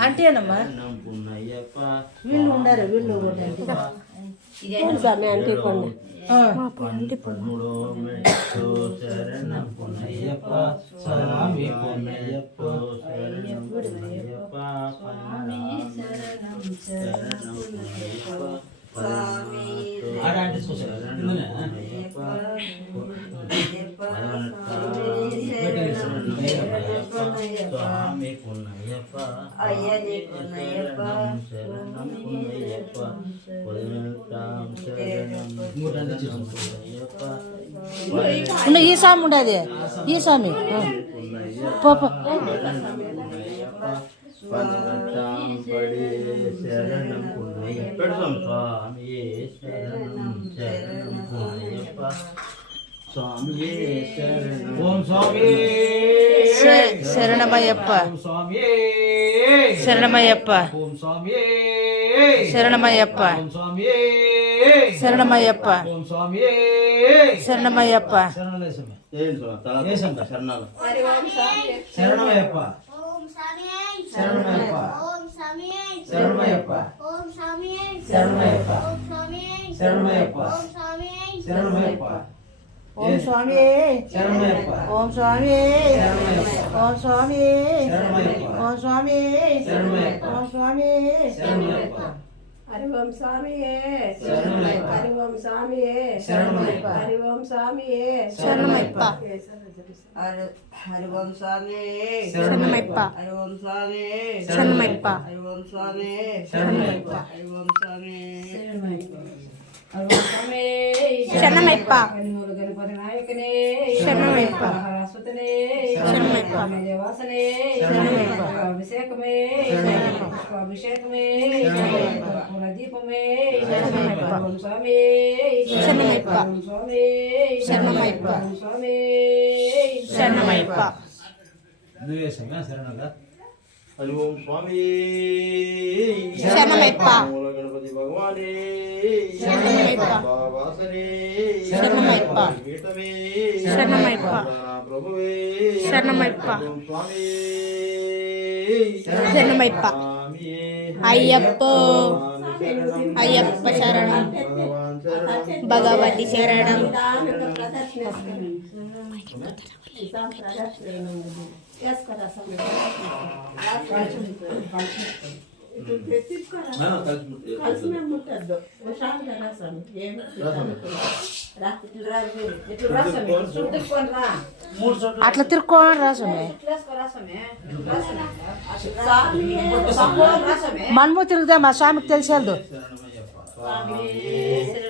అంటేనమ్మా వీళ్ళు ఉండరు వీళ్ళు స్వామి అంటే కొండ శరణం పున్నయ్యప్ప స్వామి పున్నయ్యప్ప శరణం పున్నయ్యప్ప శరణం పున్నయ్యప్ప ఆడాంటి స్వామి పున్నయ్యప్ప అయ్యని పున్నయ్యప్ప శరణం పున్నయ్యప్ప ఉన్న ఈ స్వామి ఉండేది ఈ స్వామి పాప శరణం పున్నయ్యప్ప స్వామి శరణం శరణం పున్నయ్యప్ప స్వామి శరణం ఓం స్వామి శరణమయ్యప్ప స్వామి శరణమయ్యప్ప ఓం స్వామి శరణమయ్యప్ప స్వామి శరణమయ్యప్ప ఓం స్వామి శరణమయ్యప్ప శరణమయ్యప్ప శరణమయ్యప్ప శరణమయ్యప్ప శరణమయ్యప్ప శరణమయ్యప్ప శరణమయ్యప్ప ఓం స్వామి శరణమయ్యప్ప ఓం స్వామి ఓం స్వామి శరణమయ్యప్ప ఓం స్వామి శరణమయ్యప్ప ఓం స్వామి శరణమయ్యప్ప హరి ఓం స్వామియే శరణమయ్యప్ప హరి ఓం స్వామియే శరణమయ్యప్ప హరి ఓం స్వామియే శరణమయ్యప్ప హరి ఓం స్వామియే శరణమయ్యప్ప హరి ఓం స్వామియే శరణమయ్యప్ప హరి ఓం స్వామియే శరణమయ్యప్ప హరి ఓం స్వామియే శరణమయ్యప్ప గణపతి నాయకనే శరణమయ్యప్ప సరస్వతనే శరణమయ్యప్ప దేవాసనే శరణమయ్యప్ప అభిషేకమే అభిషేకమే దీపమే శరణమయ్యప్ప స్వామి శరణమయ్యప్ప స్వామి శరణమయ్యప్ప స్వామి శరణమయ్యప్ప హరి ఓం స్వామి శరణమయ్యప్ప గణపతి భగవానే శరణమయ్యప్ప వాసనే శరణమయ్యప్ప పీఠమే శరణమయ్యప్ప ప్రభువే శరణమయ్యప్ప ఓం స్వామి శరణమయ్యప్ప స్వామియే అయ్యప్ప శరణం అయ్యప్ప శరణం భగవాన్ శరణం భగవతి శరణం అట్లా తిరుక్కోని రాసమే మనము తిరుగుదా మా స్వామికి తెలిసేది శరణమయ్యప్ప